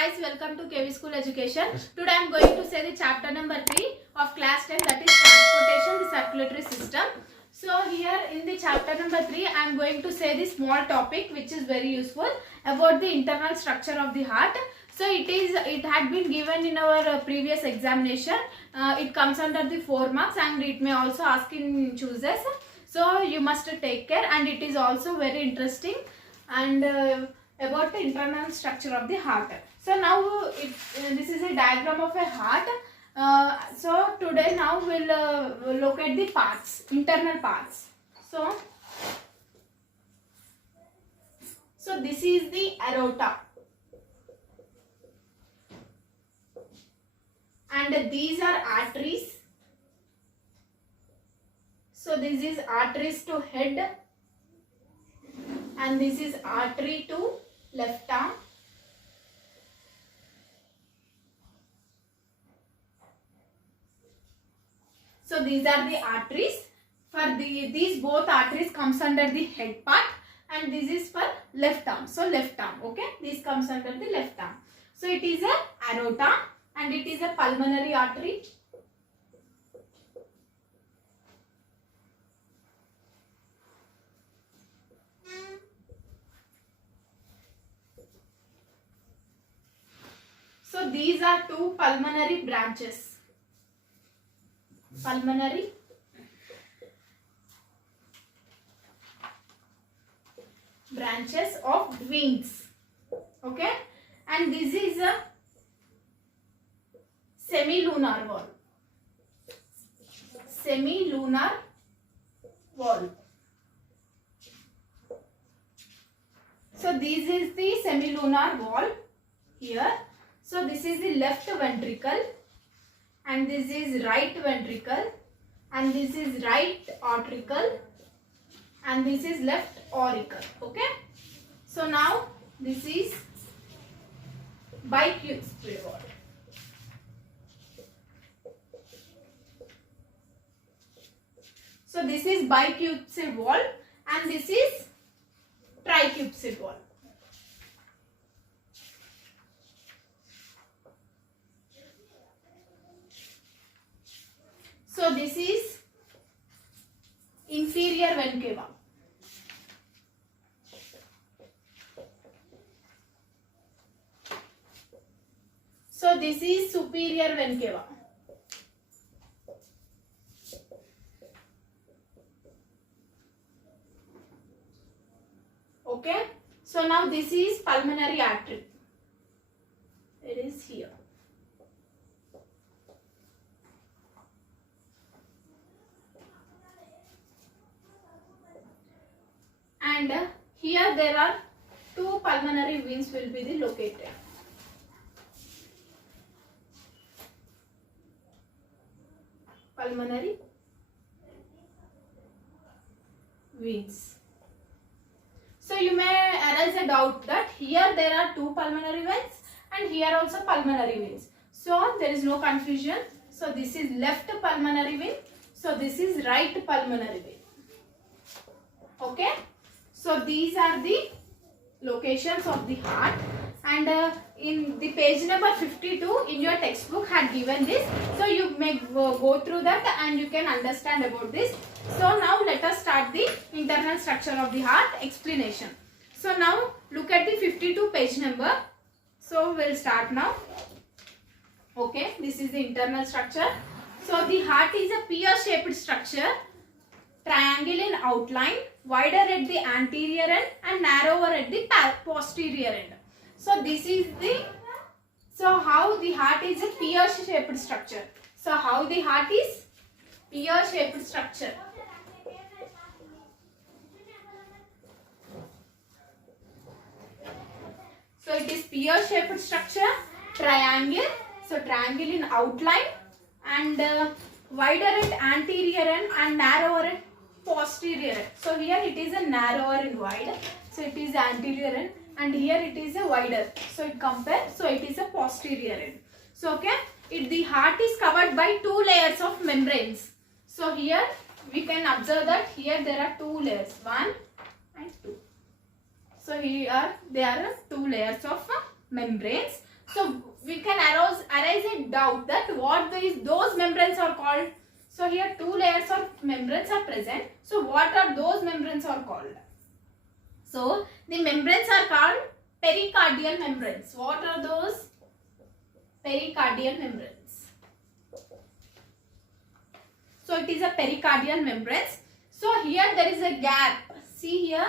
guys, welcome to KV School Education. Today I am going to say the chapter number 3 of class 10, that is transportation, the circulatory system. So here in the chapter number 3 I am going to say the small topic which is very useful about the internal structure of the heart. So it had been given in our previous examination. It comes under the 4 marks and it may also ask in choices. So you must take care, and it is also very interesting and about the internal structure of the heart. So now this is a diagram of a heart. So today now we'll look at the parts, internal parts. So this is the aorta, and these are arteries. So this is arteries to head, and this is artery to left arm. So these are the arteries. For these both arteries comes under the head part, and this is for left arm. So left arm, okay, this comes under the left arm. So it is a aorta and it is a pulmonary artery. So these are two pulmonary branches. Pulmonary branches of veins. Okay, and this is a semilunar wall. Semilunar wall. So this is the semilunar wall here. So this is the left ventricle, and this is right ventricle, and this is right auricle, and this is left auricle. Okay. So now this is bicuspid wall. So this is bicuspid wall, and this is tricuspid wall. So this is inferior vena cava. So this is superior vena cava. Okay. So now this is pulmonary artery. It is here. And here there are two pulmonary veins will be located. Pulmonary veins. So you may arise a doubt that here there are two pulmonary veins and here also pulmonary veins. So there is no confusion. So this is left pulmonary vein. So this is right pulmonary vein. Okay. So these are the locations of the heart, and in the page number 52 in your textbook had given this. So you may go through that and you can understand about this. So now let us start the internal structure of the heart explanation. So now look at the 52 page number. So we'll start now. Okay, this is the internal structure. So the heart is a pear-shaped structure, triangle in outline, wider at the anterior end and narrower at the posterior end. So this is the, so how the heart is a pear-shaped structure. So how the heart is pear-shaped structure. So it is pear-shaped structure, triangle. So triangle in outline and wider at anterior end and narrower at posterior end. So here it is a narrower and wide. So it is anterior end, and here it is a wider. So it compares. So it is a posterior end. So okay, the heart is covered by two layers of membranes. So here we can observe that here there are two layers, 1 and 2. So here there are two layers of membranes. So we can arise a doubt that what those membranes are called. So here two layers of membranes are present. So what are those membranes are called? So the membranes are called pericardial membranes. What are those? Pericardial membranes. So it is a pericardial membranes. So here there is a gap. See here,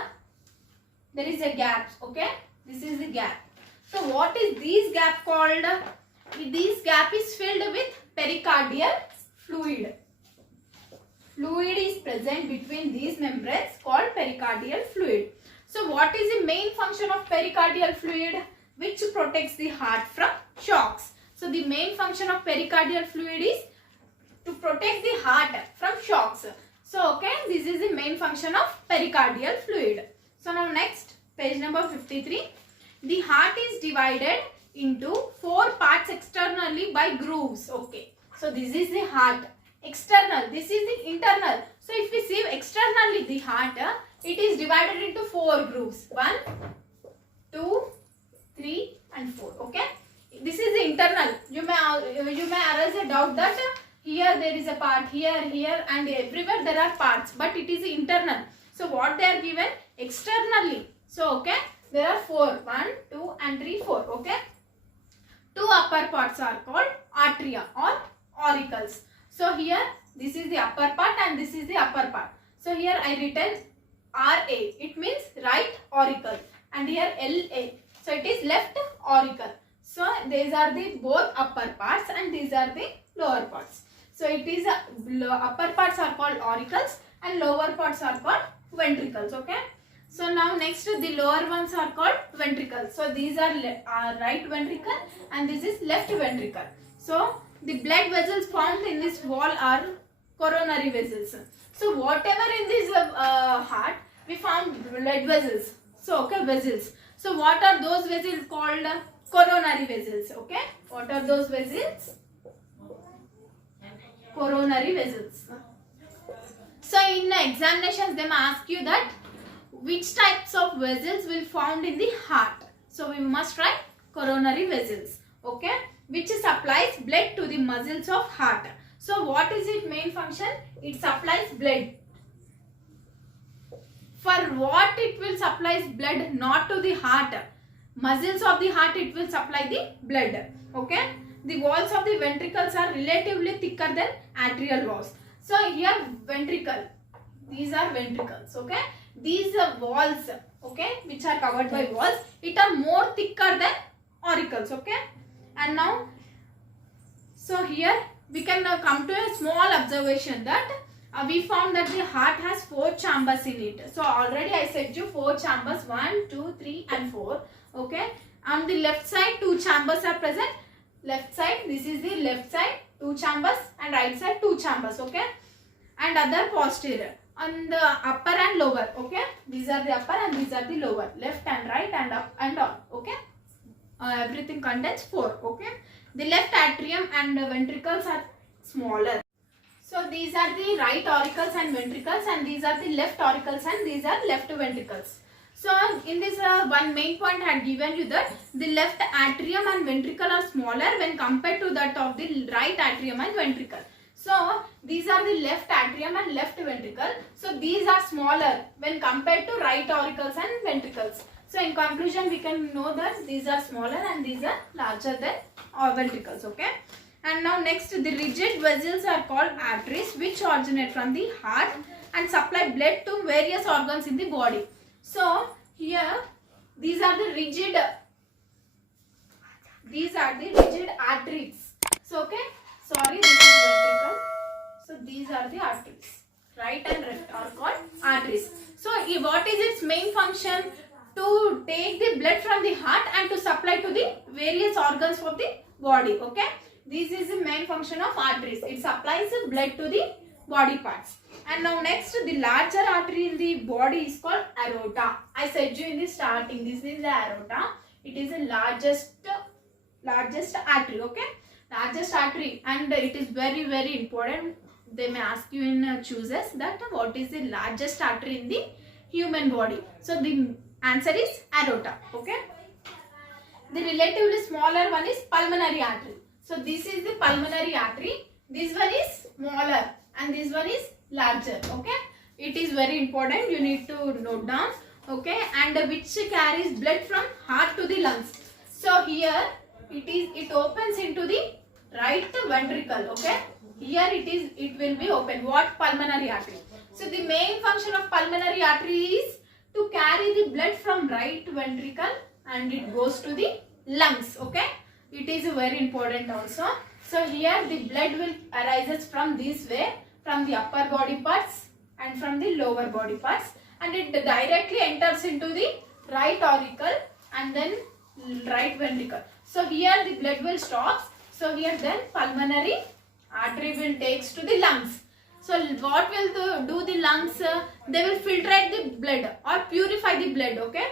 there is a gap. Okay, this is the gap. So what is this gap called? This gap is filled with pericardial fluid. Fluid is present between these membranes called pericardial fluid. So what is the main function of pericardial fluid? Which protects the heart from shocks. So the main function of pericardial fluid is to protect the heart from shocks. So okay, this is the main function of pericardial fluid. So now next, page number 53. The heart is divided into 4 parts externally by grooves. Okay, so this is the heart. External, this is the internal. So if we see externally the heart, it is divided into 4 grooves. 1, 2, 3 and 4. Okay, this is the internal. You may arise a doubt that here there is a part, here and everywhere there are parts, but it is internal. So what they are given? Externally. So okay, there are 4. 1, 2 and 3, 4. Okay, 2 upper parts are called arteria or auricles. So here this is the upper part and this is the upper part. So here I written RA, it means right auricle, and here LA, so it is left auricle. So these are the both upper parts and these are the lower parts. So it is upper parts are called auricles and lower parts are called ventricles. Okay. So now next the lower ones are called ventricles. So these are right ventricle and this is left ventricle. So the blood vessels found in this wall are coronary vessels. So whatever in this heart we found blood vessels. So okay, vessels. So what are those vessels called? Coronary vessels. Okay, what are those vessels? Coronary vessels. So in examinations they may ask you that which types of vessels will found in the heart. So we must write coronary vessels. Okay, which supplies blood to the muscles of heart. So what is its main function? It supplies blood. For what it will supply blood? Not to the heart. Muscles of the heart it will supply the blood. Okay. The walls of the ventricles are relatively thicker than arterial walls. So here ventricle. These are ventricles. Okay. These walls. Okay. Which are covered by walls. It are more thicker than auricles. Okay. And now, so here we can now come to a small observation that we found that the heart has 4 chambers in it. So already I said you 4 chambers, 1, 2, 3 and 4. Okay. On the left side 2 chambers are present. Left side, this is the left side 2 chambers and right side 2 chambers. Okay. And other posterior. On the upper and lower. Okay. These are the upper and these are the lower. Left and right and up and down. Okay. Everything contains 4. Okay. The left atrium and ventricles are smaller. So these are the right auricles and ventricles and these are the left auricles and these are left ventricles. So in this one main point I had given you that the left atrium and ventricle are smaller when compared to that of the right atrium and ventricle. So these are the left atrium and left ventricle. So these are smaller when compared to right auricles and ventricles. So in conclusion we can know that these are smaller and these are larger than ventricles. Okay. And now next the rigid vessels are called arteries which originate from the heart and supply blood to various organs in the body. So here these are the rigid arteries. So okay, sorry, this is ventricle. So these are the arteries. Right and left are called arteries. So what is its main function? To take the blood from the heart and to supply to the various organs of the body. Okay, this is the main function of arteries. It supplies the blood to the body parts. And now next, the larger artery in the body is called aorta. I said you in the starting, this is the aorta. It is the largest artery. Okay, largest artery, and it is very important. They may ask you in chooses that what is the largest artery in the human body. So the answer is aorta. Okay. The relatively smaller one is pulmonary artery. So this is the pulmonary artery. This one is smaller and this one is larger. Okay, it is very important. You need to note down. Okay, and which carries blood from heart to the lungs. So here it opens into the right ventricle. Okay, here it will be open. What? Pulmonary artery. So the main function of pulmonary artery is to carry the blood from right ventricle and it goes to the lungs. Okay, it is very important also. So here the blood will arises from this way, from the upper body parts and from the lower body parts, and it directly enters into the right auricle and then right ventricle. So here the blood will stop. So here then pulmonary artery will takes to the lungs. So what will do the lungs? They will filtrate the blood or purify the blood. Okay,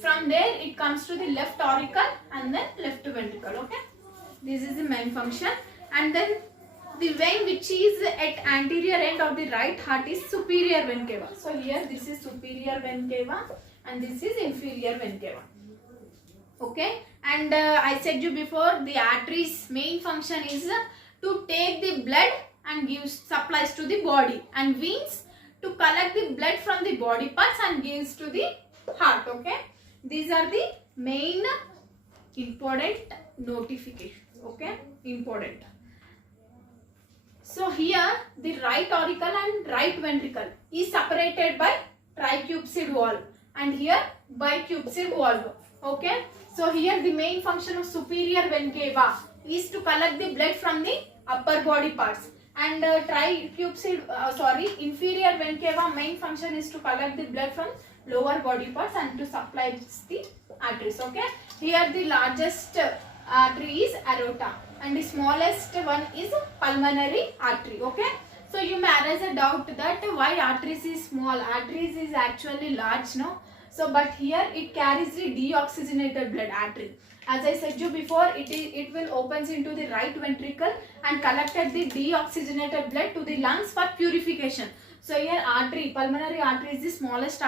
from there it comes to the left auricle and then left ventricle. Okay, this is the main function. And then the vein which is at anterior end of the right heart is superior vena cava. So here this is superior vena cava and this is inferior vena cava. Okay, and I said you before, the artery's main function is to take the blood and gives supplies to the body, and veins to collect the blood from the body parts and gives to the heart. Okay, these are the main important notifications. Okay, important. So here the right auricle and right ventricle is separated by tricuspid valve and here bicuspid valve. Okay, so here the main function of superior vena cava is to collect the blood from the upper body parts, and inferior vena cava main function is to collect the blood from lower body parts and to supply the arteries. Okay, here the largest artery is aorta and the smallest one is pulmonary artery. Okay, so you may arise a doubt that why arteries is small. Arteries is actually large, no? So but here it carries the deoxygenated blood. Artery, as I said you before, it will opens into the right ventricle and collected the deoxygenated blood to the lungs for purification. So here artery, pulmonary artery is the smallest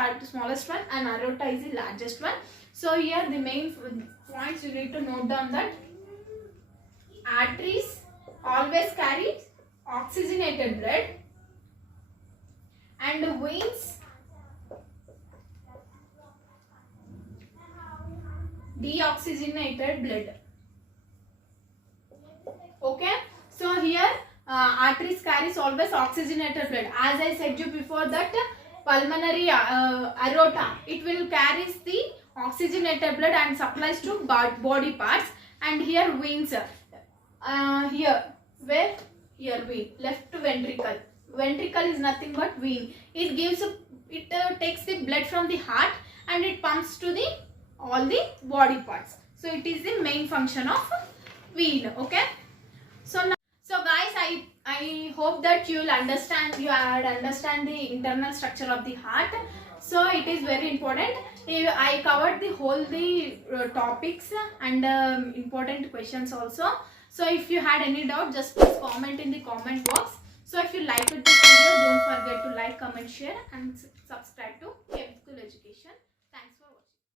one and aorta is the largest one. So here the main points you need to note down that arteries always carry oxygenated blood and veins deoxygenated blood. Okay, so here arteries carries always oxygenated blood. As I said you before that pulmonary aorta, it will carries the oxygenated blood and supplies to body parts, and here veins, here where here vein, left ventricle. Ventricle is nothing but vein. It gives takes the blood from the heart and it pumps to the all the body parts. So it is the main function of vein. Okay, so now, so guys, I hope that you will understand, the internal structure of the heart. So it is very important. I covered the whole topics and important questions also. So if you had any doubt, just please comment in the comment box. So if you liked this video, don't forget to like, comment, share and subscribe to